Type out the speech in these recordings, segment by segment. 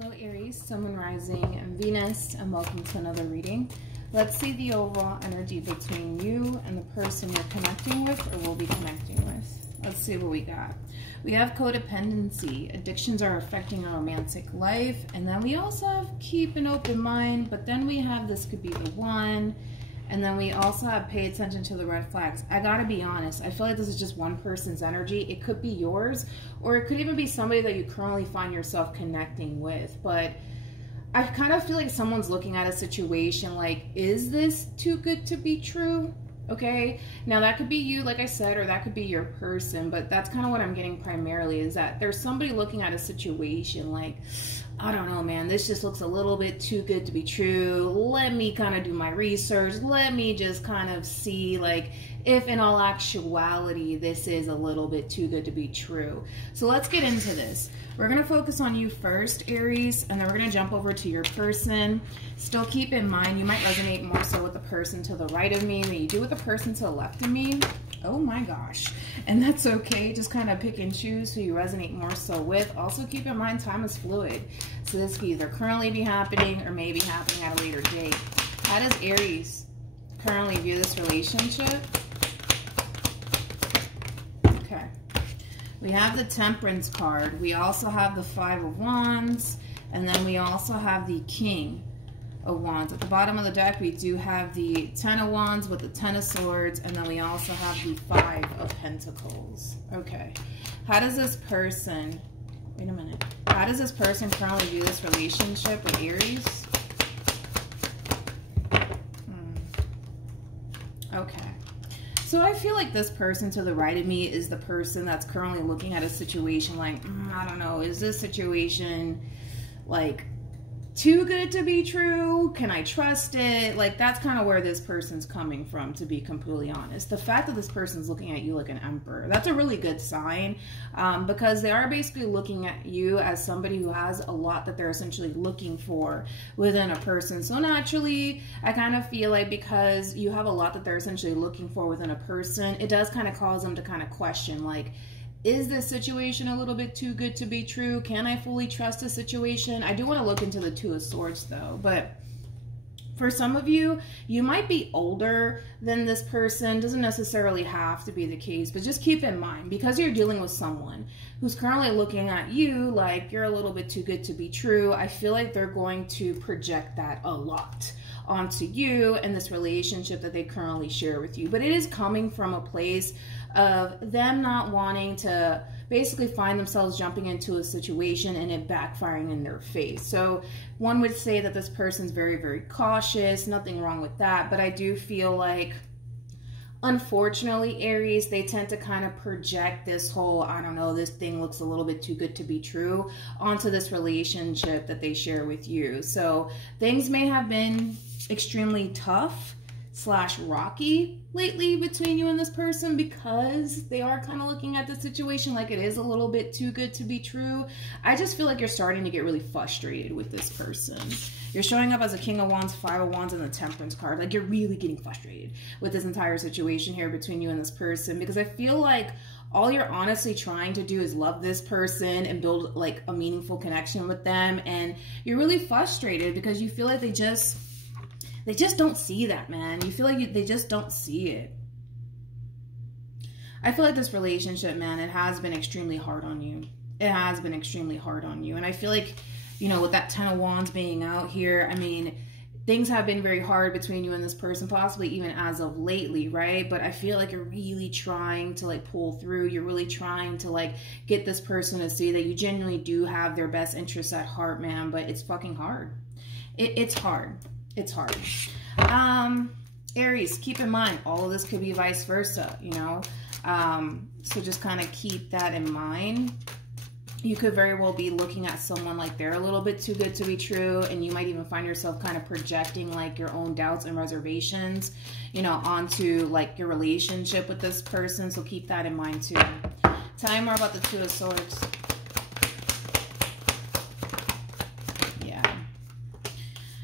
Hello Aries, Sun, Moon, Rising, and Venus, and welcome to another reading. Let's see the overall energy between you and the person you're connecting with or will be connecting with. Let's see what we got. We have codependency. Addictions are affecting our romantic life. And then we also have keep an open mind. But then we have this could be the one. And then we also have pay attention to the red flags. I gotta be honest, I feel like this is just one person's energy. It could be yours, or it could even be somebody that you currently find yourself connecting with. But I kind of feel like someone's looking at a situation like, is this too good to be true? Okay, now that could be you, like I said, or that could be your person, but that's kind of what I'm getting primarily, is that there's somebody looking at a situation like, I don't know, man, this just looks a little bit too good to be true. Let me kind of do my research. Let me just kind of see, like, if in all actuality, this is a little bit too good to be true. So let's get into this. We're going to focus on you first, Aries, and then we're going to jump over to your person. Still keep in mind, you might resonate more so with the person to the right of me than you do with the person to the left of me. Oh my gosh. And that's okay. Just kind of pick and choose who you resonate more so with. Also keep in mind, time is fluid. So this could either currently be happening or maybe happening at a later date. How does Aries currently view this relationship? Okay. We have the Temperance card. We also have the Five of Wands. And then we also have the King of Wands. At the bottom of the deck, we do have the Ten of Wands with the Ten of Swords. And then we also have the Five of Pentacles. Okay. How does this person... Wait a minute. How does this person currently view this relationship with Aries? Okay. So I feel like this person to the right of me is the person that's currently looking at a situation like, I don't know, is this situation like too good to be true? Can I trust it? Like, that's kind of where this person's coming from, to be completely honest. The fact that this person's looking at you like an emperor, that's a really good sign, because they are basically looking at you as somebody who has a lot that they're essentially looking for within a person. So naturally, I kind of feel like because you have a lot that they're essentially looking for within a person, it does kind of cause them to kind of question, like, is this situation a little bit too good to be true? Can I fully trust the situation? I do want to look into the Two of Swords though, but for some of you, you might be older than this person. Doesn't necessarily have to be the case, but just keep in mind, because you're dealing with someone who's currently looking at you like you're a little bit too good to be true, I feel like they're going to project that a lot onto you and this relationship that they currently share with you. But it is coming from a place of them not wanting to basically find themselves jumping into a situation and it backfiring in their face. So one would say that this person's very, very cautious. Nothing wrong with that. But I do feel like, unfortunately, Aries, they tend to kind of project this whole, I don't know, this thing looks a little bit too good to be true onto this relationship that they share with you. So things may have been extremely tough / rocky lately between you and this person, because they are kind of looking at the situation like it is a little bit too good to be true. I just feel like you're starting to get really frustrated with this person. You're showing up as a King of Wands, Five of Wands, and the Temperance card. Like, you're really getting frustrated with this entire situation here between you and this person, because I feel like all you're honestly trying to do is love this person and build like a meaningful connection with them. And you're really frustrated because you feel like they just don't see that, man. You feel like they just don't see it. I feel like this relationship, man, it has been extremely hard on you. It has been extremely hard on you. And I feel like, you know, with that Ten of Wands being out here, I mean, things have been very hard between you and this person, possibly even as of lately, right? But I feel like you're really trying to like pull through. You're really trying to like get this person to see that you genuinely do have their best interests at heart, man. But it's fucking hard. It's hard. It's hard. Aries, keep in mind, all of this could be vice versa, you know? So just kind of keep that in mind. You could very well be looking at someone like they're a little bit too good to be true, and you might even find yourself kind of projecting like your own doubts and reservations, you know, onto like your relationship with this person. So keep that in mind too. Tell me more about the Two of Swords.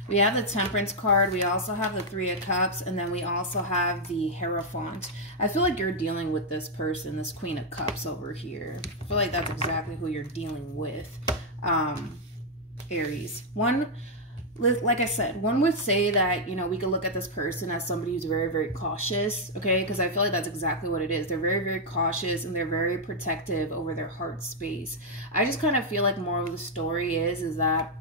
We have the Temperance card. We also have the Three of Cups. And then we also have the Hierophant. I feel like you're dealing with this person, this Queen of Cups over here. I feel like that's exactly who you're dealing with. Aries. One, like I said, one would say that, you know, we could look at this person as somebody who's very, very cautious, okay? Because I feel like that's exactly what it is. They're very, very cautious and they're very protective over their heart space. I just kind of feel like more of the story is that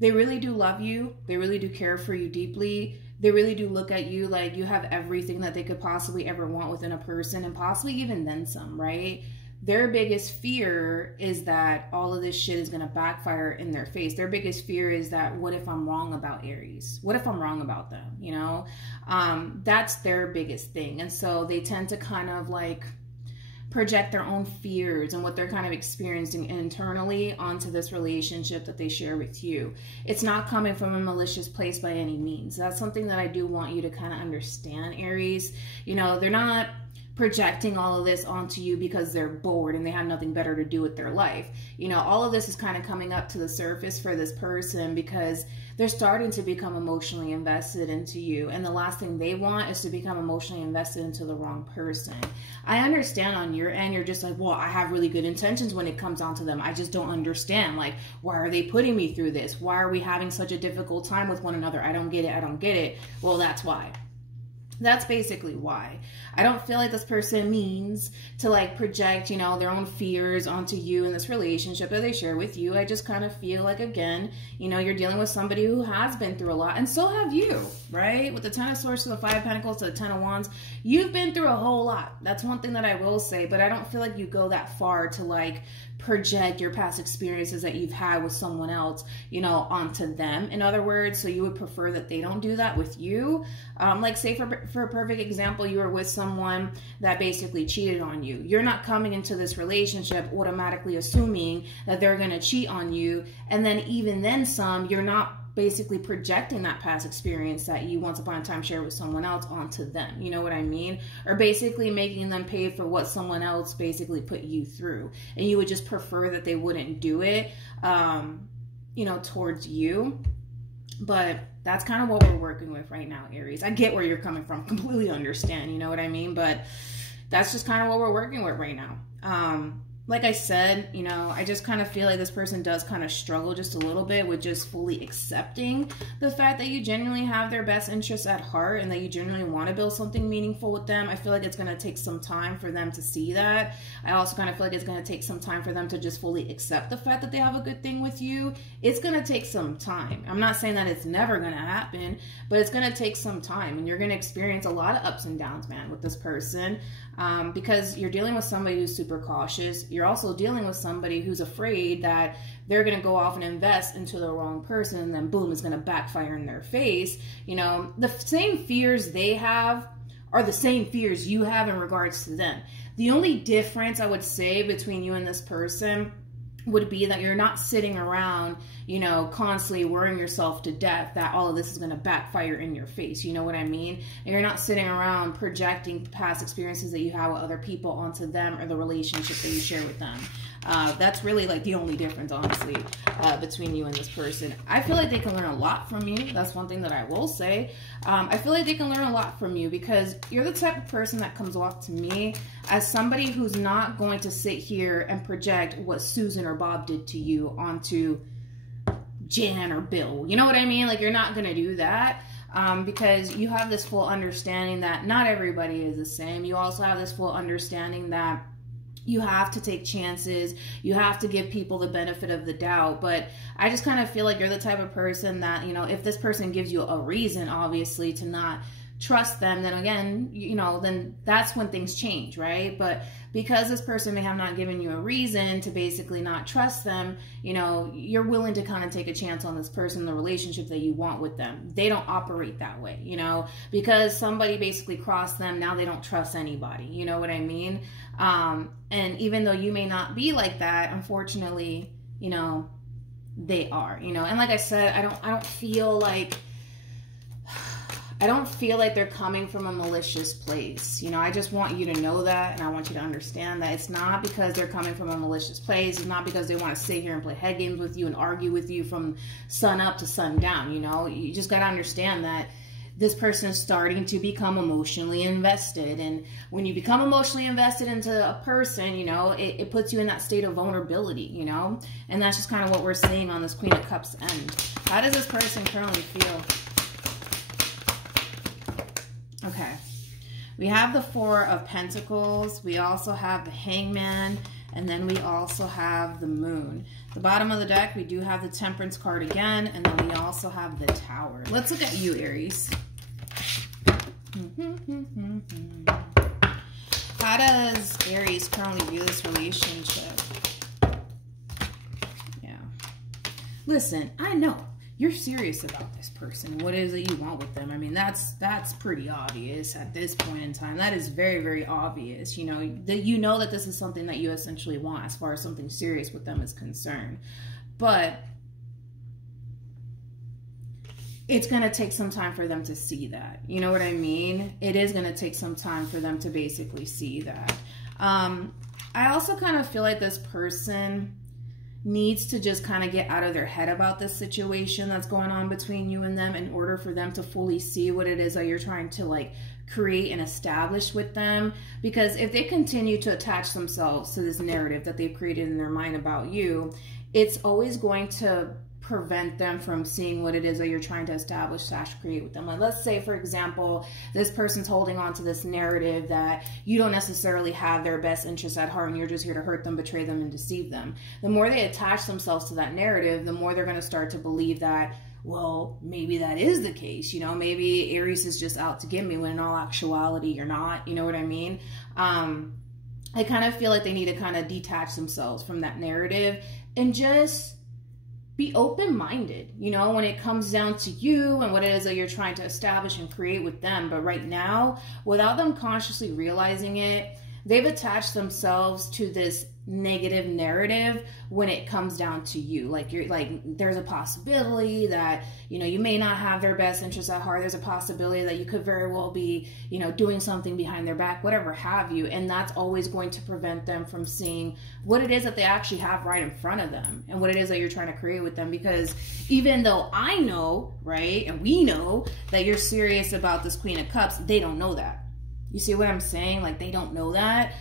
they really do love you. They really do care for you deeply. They really do look at you like you have everything that they could possibly ever want within a person, and possibly even then some, right? Their biggest fear is that all of this shit is going to backfire in their face. Their biggest fear is that, what if I'm wrong about Aries? What if I'm wrong about them? You know, that's their biggest thing. And so they tend to kind of like project their own fears and what they're kind of experiencing internally onto this relationship that they share with you. It's not coming from a malicious place by any means. That's something that I do want you to kind of understand, Aries. You know, they're not projecting all of this onto you because they're bored and they have nothing better to do with their life. You know, all of this is kind of coming up to the surface for this person because they're starting to become emotionally invested into you. And the last thing they want is to become emotionally invested into the wrong person. I understand on your end, you're just like, well, I have really good intentions when it comes down to them. I just don't understand. Like, why are they putting me through this? Why are we having such a difficult time with one another? I don't get it. I don't get it. Well, that's why. That's basically why. I don't feel like this person means to like project, you know, their own fears onto you in this relationship that they share with you. I just kind of feel like, again, you know, you're dealing with somebody who has been through a lot, and so have you, right? With the 10 of Swords to the 5 of Pentacles to the 10 of Wands, you've been through a whole lot. That's one thing that I will say, but I don't feel like you go that far to like project your past experiences that you've had with someone else, you know, onto them. In other words, so you would prefer that they don't do that with you. Like say for a perfect example, you were with someone that basically cheated on you. You're not coming into this relationship automatically assuming that they're going to cheat on you. And then even then some, you're not basically projecting that past experience that you once upon a time shared with someone else onto them. You know what I mean? Or basically making them pay for what someone else basically put you through. And you would just prefer that they wouldn't do it, you know, towards you. But that's kind of what we're working with right now, Aries. I get where you're coming from. Completely understand. You know what I mean? But that's just kind of what we're working with right now. Like I said, you know, I just kind of feel like this person does kind of struggle just a little bit with just fully accepting the fact that you genuinely have their best interests at heart and that you genuinely want to build something meaningful with them. I feel like it's going to take some time for them to see that. I also kind of feel like it's going to take some time for them to just fully accept the fact that they have a good thing with you. It's going to take some time. I'm not saying that it's never going to happen, but it's going to take some time, and you're going to experience a lot of ups and downs, man, with this person, because you're dealing with somebody who's super cautious. You're also dealing with somebody who's afraid that they're going to go off and invest into the wrong person, and then boom, it's going to backfire in their face. You know, the same fears they have are the same fears you have in regards to them. The only difference I would say between you and this person would be that you're not sitting around, you know, constantly worrying yourself to death that all of this is going to backfire in your face. You know what I mean? And you're not sitting around projecting past experiences that you have with other people onto them or the relationship that you share with them. That's really like the only difference, honestly, between you and this person. I feel like they can learn a lot from you. That's one thing that I will say. I feel like they can learn a lot from you because you're the type of person that comes off to me as somebody who's not going to sit here and project what Susan or Bob did to you onto Jan or Bill. You know what I mean? Like, you're not going to do that. Because you have this full understanding that not everybody is the same. You also have this full understanding that you have to take chances. You have to give people the benefit of the doubt. But I just kind of feel like you're the type of person that, you know, if this person gives you a reason, obviously, to not trust them, then again, you know, then that's when things change, right? But because this person may have not given you a reason to basically not trust them, you know, you're willing to kind of take a chance on this person, the relationship that you want with them. They don't operate that way, you know, because somebody basically crossed them. Now they don't trust anybody. You know what I mean? And even though you may not be like that, unfortunately, you know, they are, you know. And like I said, I don't feel like they're coming from a malicious place. You know, I just want you to know that, and I want you to understand that it's not because they're coming from a malicious place. It's not because they want to sit here and play head games with you and argue with you from sun up to sun down. You know, you just got to understand that this person is starting to become emotionally invested. And when you become emotionally invested into a person, you know, it puts you in that state of vulnerability, you know, and that's just kind of what we're seeing on this Queen of Cups end. How does this person currently feel? Okay. We have the Four of Pentacles. We also have the Hangman. And then we also have the Moon. The bottom of the deck, we do have the Temperance card again. And then we also have the Tower. Let's look at you, Aries. How does Aries currently view this relationship? Yeah. Listen, I know you're serious about this person. What is it you want with them? I mean, that's pretty obvious at this point in time. That is very, very obvious. You know, that this is something that you essentially want as far as something serious with them is concerned. But it's going to take some time for them to see that. You know what I mean? It is going to take some time for them to basically see that. I also kind of feel like this person needs to just kind of get out of their head about this situation that's going on between you and them in order for them to fully see what it is that you're trying to like create and establish with them. Because if they continue to attach themselves to this narrative that they've created in their mind about you, it's always going to prevent them from seeing what it is that you're trying to establish / create with them. Like, let's say, for example, this person's holding on to this narrative that you don't necessarily have their best interests at heart and you're just here to hurt them, betray them, and deceive them. The more they attach themselves to that narrative, the more they're going to start to believe that, well, maybe that is the case. You know, maybe Aries is just out to get me when in all actuality you're not. You know what I mean? I kind of feel like they need to kind of detach themselves from that narrative and just be open-minded, you know, when it comes down to you and what it is that you're trying to establish and create with them. But right now, without them consciously realizing it, they've attached themselves to this negative narrative when it comes down to you. Like, you're like, there's a possibility that, you know, you may not have their best interests at heart. There's a possibility that you could very well be, you know, doing something behind their back, whatever have you. And that's always going to prevent them from seeing what it is that they actually have right in front of them and what it is that you're trying to create with them. Because even though I know, right, and we know that you're serious about this Queen of Cups, they don't know that. You see what I'm saying? Like, they don't know that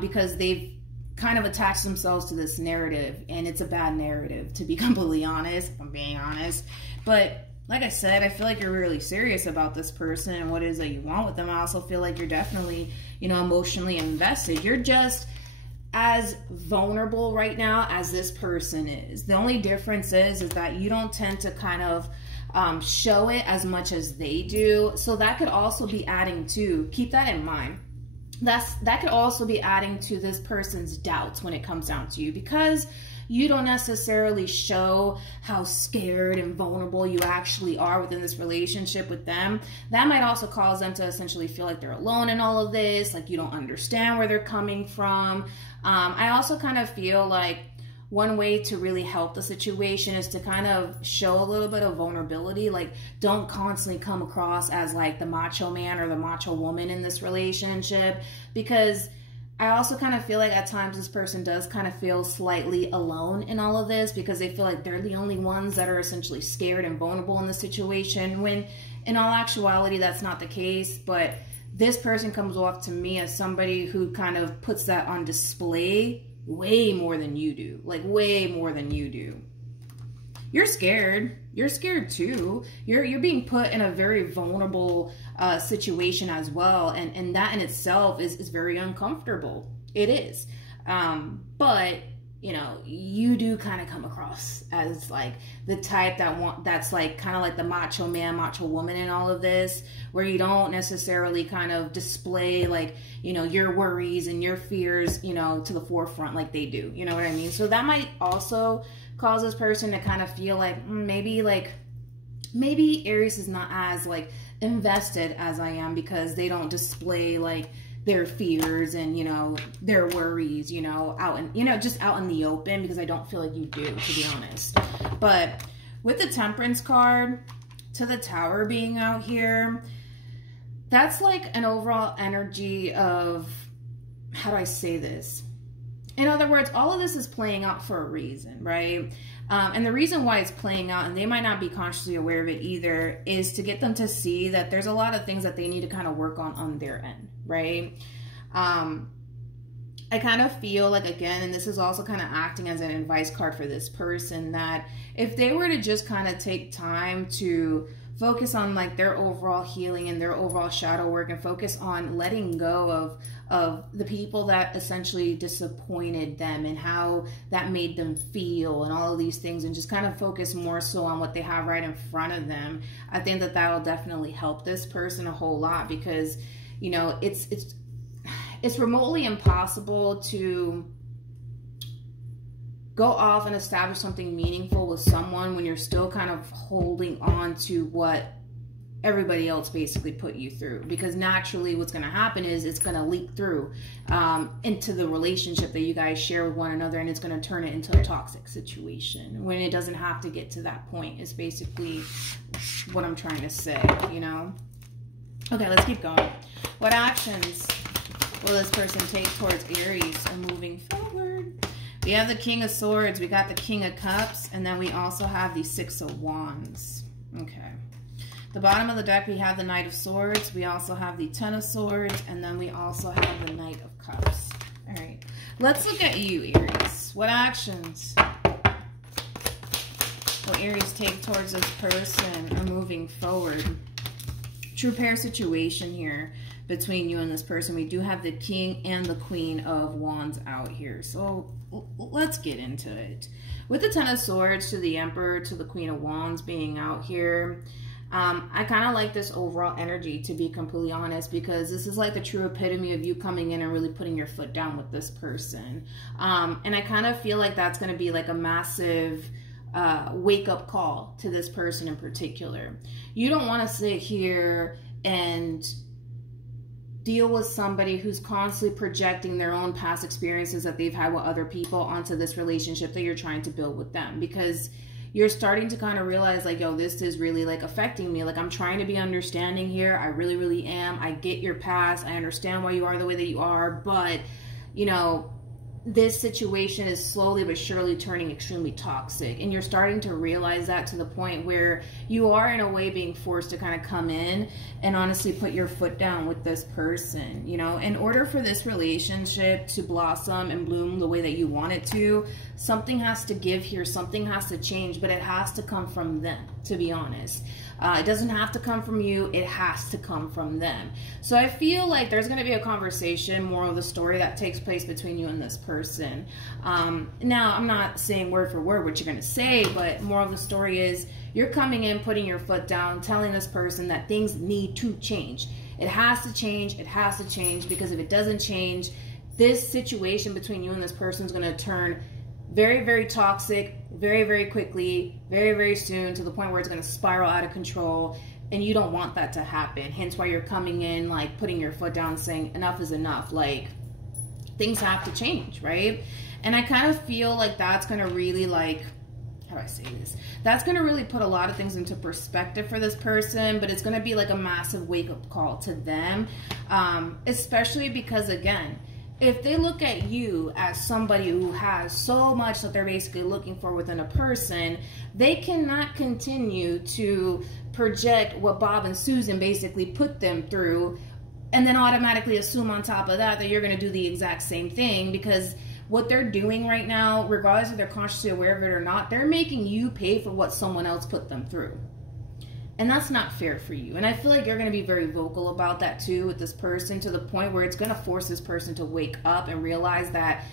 because they've kind of attached themselves to this narrative, and it's a bad narrative, to be completely honest, if I'm being honest. But like I said, I feel like you're really serious about this person and what it is that you want with them. I also feel like you're definitely, you know, emotionally invested. You're just as vulnerable right now as this person is. The only difference is that you don't tend to kind of show it as much as they do. So that could also be adding to, keep that in mind. That could also be adding to this person's doubts when it comes down to you, because you don't necessarily show how scared and vulnerable you actually are within this relationship with them. That might also cause them to essentially feel like they're alone in all of this, like you don't understand where they're coming from. I also kind of feel like one way to really help the situation is to kind of show a little bit of vulnerability. Like, don't constantly come across as like the macho man or the macho woman in this relationship, because I also kind of feel like at times this person does kind of feel slightly alone in all of this, because they feel like they're the only ones that are essentially scared and vulnerable in the situation, when in all actuality that's not the case. But this person comes off to me as somebody who kind of puts that on display way more than you do. Like, way more than you do. You're scared. You're scared too. You're being put in a very vulnerable situation as well. And that in itself is very uncomfortable. It is. But, you know, you do kind of come across as like the type that's like kind of like the macho man, macho woman in all of this, where you don't necessarily kind of display like, you know, your worries and your fears, you know, to the forefront like they do. You know what I mean? So that might also cause this person to kind of feel like maybe Aries is not as like invested as I am, because they don't display like their fears and, you know, their worries, you know, out in, you know, just out in the open, because I don't feel like you do, to be honest. But with the Temperance card to the Tower being out here, that's like an overall energy of, how do I say this? In other words, all of this is playing out for a reason, right? And the reason why it's playing out, and they might not be consciously aware of it either, is to get them to see that there's a lot of things that they need to kind of work on their end, right? I kind of feel like, again, and this is also kind of acting as an advice card for this person, that if they were to just kind of take time to focus on like their overall healing and their overall shadow work, and focus on letting go of the people that essentially disappointed them and how that made them feel and all of these things, and just kind of focus more so on what they have right in front of them, I think that that will definitely help this person a whole lot. Because, you know, it's remotely impossible to go off and establish something meaningful with someone when you're still kind of holding on to what everybody else basically put you through. Because naturally what's going to happen is it's going to leak through into the relationship that you guys share with one another, and it's going to turn it into a toxic situation when it doesn't have to get to that point, is basically what I'm trying to say, you know? Okay, let's keep going. What actions will this person take towards Aries and moving forward? We have the King of Swords, we got the King of Cups, and then we also have the Six of Wands. Okay. The bottom of the deck, we have the Knight of Swords, we also have the Ten of Swords, and then we also have the Knight of Cups. All right. Let's look at you, Aries. What actions will Aries take towards this person or moving forward? True pair situation here between you and this person. We do have the King and the Queen of Wands out here. So let's get into it. With the Ten of Swords to the Emperor to the Queen of Wands being out here, I kind of like this overall energy, to be completely honest, because this is like the true epitome of you coming in and really putting your foot down with this person. And I kind of feel like that's going to be like a massive wake-up call to this person in particular. You don't want to sit here and deal with somebody who's constantly projecting their own past experiences that they've had with other people onto this relationship that you're trying to build with them, because you're starting to kind of realize like, yo, this is really like affecting me. Like, I'm trying to be understanding here. I really, really am. I get your past. I understand why you are the way that you are, but you know, this situation is slowly but surely turning extremely toxic, and you're starting to realize that to the point where you are in a way being forced to kind of come in and honestly put your foot down with this person. You know, in order for this relationship to blossom and bloom the way that you want it to, something has to give here, something has to change, but it has to come from them, to be honest. It doesn't have to come from you. It has to come from them. So I feel like there's going to be a conversation, more of the story that takes place between you and this person. Now, I'm not saying word for word what you're going to say, but more of the story is you're coming in, putting your foot down, telling this person that things need to change. It has to change. It has to change, because if it doesn't change, this situation between you and this person is going to turn very, very toxic, very, very quickly, very, very soon, to the point where it's going to spiral out of control, and you don't want that to happen. Hence why you're coming in, like, putting your foot down, saying enough is enough. Like, things have to change, right? And I kind of feel like that's going to really, like, how do I say this? That's going to really put a lot of things into perspective for this person, but it's going to be like a massive wake-up call to them, especially because, again, if they look at you as somebody who has so much that they're basically looking for within a person, they cannot continue to project what Bob and Susan basically put them through and then automatically assume on top of that that you're going to do the exact same thing, because what they're doing right now, regardless if they're consciously aware of it or not, they're making you pay for what someone else put them through. And that's not fair for you. And I feel like you're going to be very vocal about that too with this person, to the point where it's going to force this person to wake up and realize that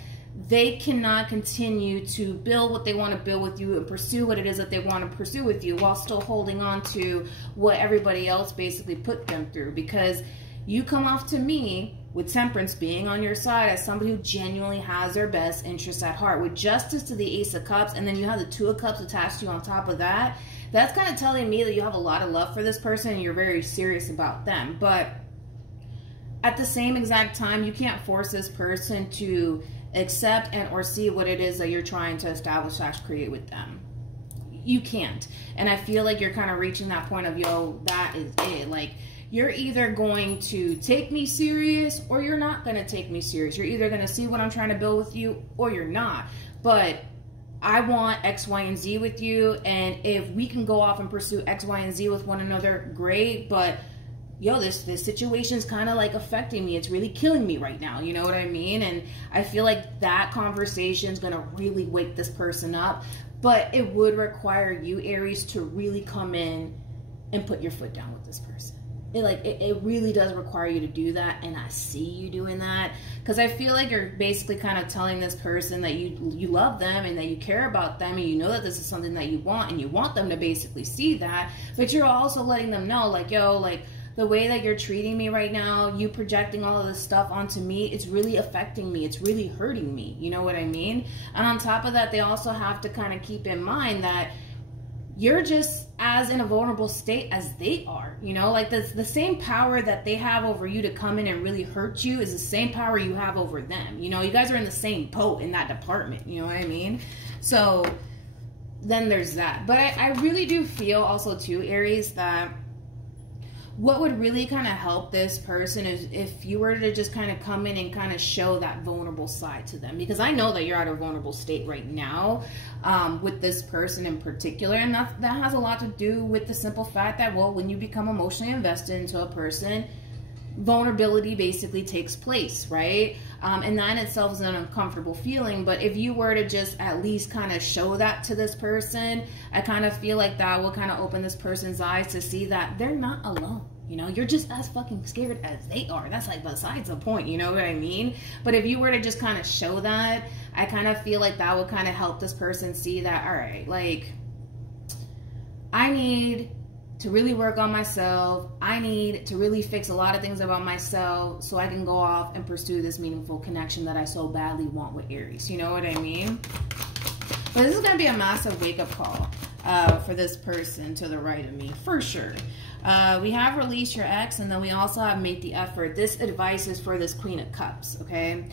they cannot continue to build what they want to build with you and pursue what it is that they want to pursue with you while still holding on to what everybody else basically put them through. Because you come off to me with Temperance being on your side as somebody who genuinely has their best interests at heart. With Justice to the Ace of Cups, and then you have the Two of Cups attached to you on top of that, that's kind of telling me that you have a lot of love for this person and you're very serious about them. But at the same exact time, you can't force this person to accept and or see what it is that you're trying to establish / create with them. You can't. And I feel like you're kind of reaching that point of, yo, that is it. Like, you're either going to take me serious or you're not going to take me serious. You're either going to see what I'm trying to build with you or you're not. But I want X, Y, and Z with you, and if we can go off and pursue X, Y, and Z with one another, great, but yo, this situation's kind of like affecting me. It's really killing me right now. You know what I mean? And I feel like that conversation is going to really wake this person up, but it would require you, Aries, to really come in and put your foot down with this person. It really does require you to do that, and I see you doing that, because I feel like you're basically kind of telling this person that you love them and that you care about them, and you know that this is something that you want, and you want them to basically see that, but you're also letting them know, like, yo, like, the way that you're treating me right now, you projecting all of this stuff onto me, it's really affecting me. It's really hurting me. You know what I mean? And on top of that, they also have to kind of keep in mind that you're just as in a vulnerable state as they are. You know, like the same power that they have over you to come in and really hurt you is the same power you have over them. You know, you guys are in the same boat in that department. You know what I mean? So then there's that. But I really do feel also too, Aries, that what would really kind of help this person is if you were to just kind of come in and kind of show that vulnerable side to them. Because I know that you're at a vulnerable state right now with this person in particular. And that has a lot to do with the simple fact that, well, when you become emotionally invested into a person, vulnerability basically takes place, right? And that in itself is an uncomfortable feeling. But if you were to just at least kind of show that to this person, I kind of feel like that will kind of open this person's eyes to see that they're not alone. You know, you're just as fucking scared as they are. That's like besides the point, you know what I mean? But if you were to just kind of show that, I kind of feel like that would kind of help this person see that, all right, like, I need to really work on myself. I need to really fix a lot of things about myself so I can go off and pursue this meaningful connection that I so badly want with Aries. You know what I mean? But this is going to be a massive wake-up call for this person to the right of me, for sure. We have release your ex, and then we also have make the effort. This advice is for this Queen of Cups, okay?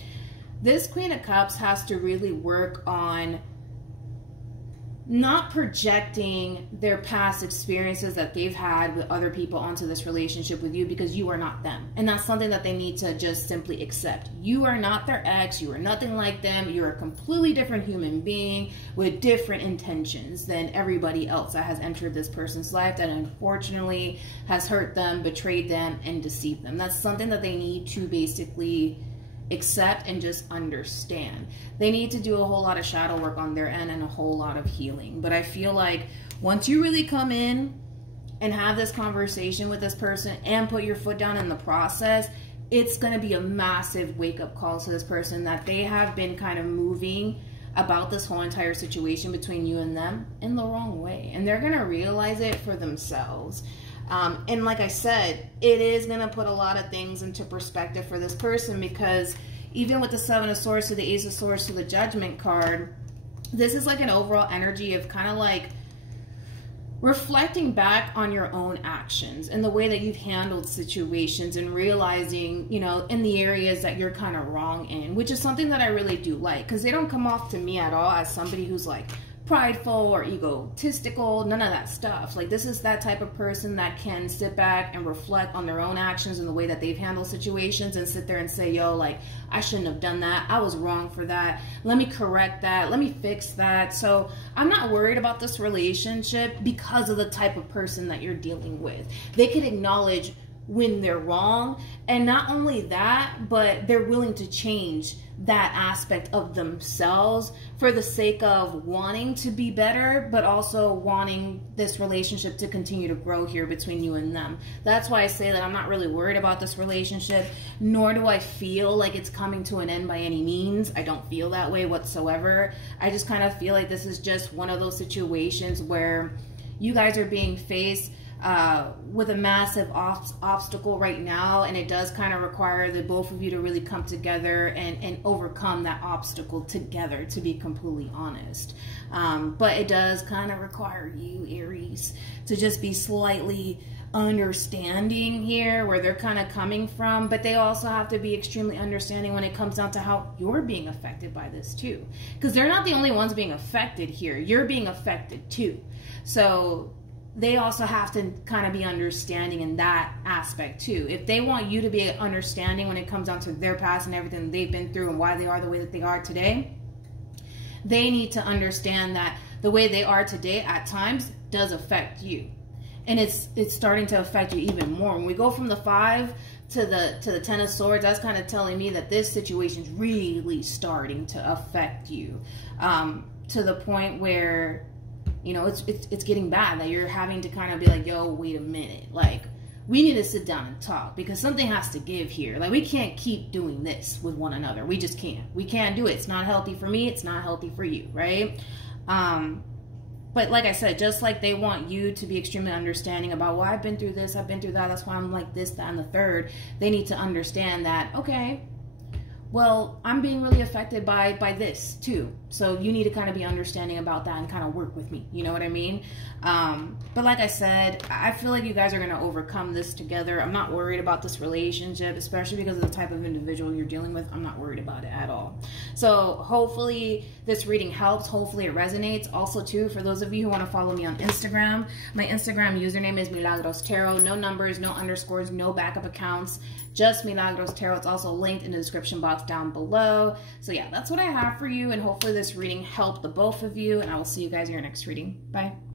This Queen of Cups has to really work on not projecting their past experiences that they've had with other people onto this relationship with you, because you are not them. And that's something that they need to just simply accept. You are not their ex. You are nothing like them. You're a completely different human being with different intentions than everybody else that has entered this person's life that unfortunately has hurt them, betrayed them, and deceived them. That's something that they need to basically accept and just understand. They need to do a whole lot of shadow work on their end and a whole lot of healing. But I feel like once you really come in and have this conversation with this person and put your foot down in the process, it's going to be a massive wake-up call to this person that they have been kind of moving about this whole entire situation between you and them in the wrong way. And they're going to realize it for themselves. And like I said, it is going to put a lot of things into perspective for this person, because even with the Seven of Swords to the Ace of Swords to the Judgment card, this is like an overall energy of kind of like reflecting back on your own actions and the way that you've handled situations and realizing, you know, in the areas that you're kind of wrong in, which is something that I really do like, because they don't come off to me at all as somebody who's like prideful or egotistical, none of that stuff. Like, this is that type of person that can sit back and reflect on their own actions and the way that they've handled situations and sit there and say, yo, like, I shouldn't have done that. I was wrong for that. Let me correct that. Let me fix that. So I'm not worried about this relationship because of the type of person that you're dealing with. They can acknowledge when they're wrong, and not only that, but they're willing to change that aspect of themselves for the sake of wanting to be better, but also wanting this relationship to continue to grow here between you and them. That's why I say that I'm not really worried about this relationship, nor do I feel like it's coming to an end by any means. I don't feel that way whatsoever. I just kind of feel like this is just one of those situations where you guys are being faced with a massive obstacle right now, and it does kind of require the both of you to really come together and overcome that obstacle together, to be completely honest. But it does kind of require you, Aries, to just be slightly understanding here where they're kind of coming from, but they also have to be extremely understanding when it comes down to how you're being affected by this too, because they're not the only ones being affected here. You're being affected too. So they also have to kind of be understanding in that aspect too. If they want you to be understanding when it comes down to their past and everything they've been through and why they are the way that they are today, They need to understand that the way they are today at times does affect you. And it's starting to affect you even more. When we go from the 5 to the 10 of Swords, that's kind of telling me that this situation is really starting to affect you, to the point where, you know, it's getting bad, that you're having to kind of be like, yo, wait a minute, like, we need to sit down and talk, because something has to give here. Like, we can't keep doing this with one another. We just can't. We can't do it. It's not healthy for me. It's not healthy for you, right? But like I said, just like they want you to be extremely understanding about, well, I've been through this, I've been through that, that's why I'm like this, that, and the third. They need to understand that, okay, well, I'm being really affected by this too. So you need to kind of be understanding about that and kind of work with me. You know what I mean? But like I said, I feel like you guys are going to overcome this together. I'm not worried about this relationship, especially because of the type of individual you're dealing with. I'm not worried about it at all. So hopefully this reading helps. Hopefully it resonates. Also too, for those of you who want to follow me on Instagram, my Instagram username is MilagrosTarot. No numbers, no underscores, no backup accounts. Just Milagros Tarot. It's also linked in the description box down below. So yeah, that's what I have for you, and hopefully this reading helped the both of you, and I will see you guys in your next reading. Bye.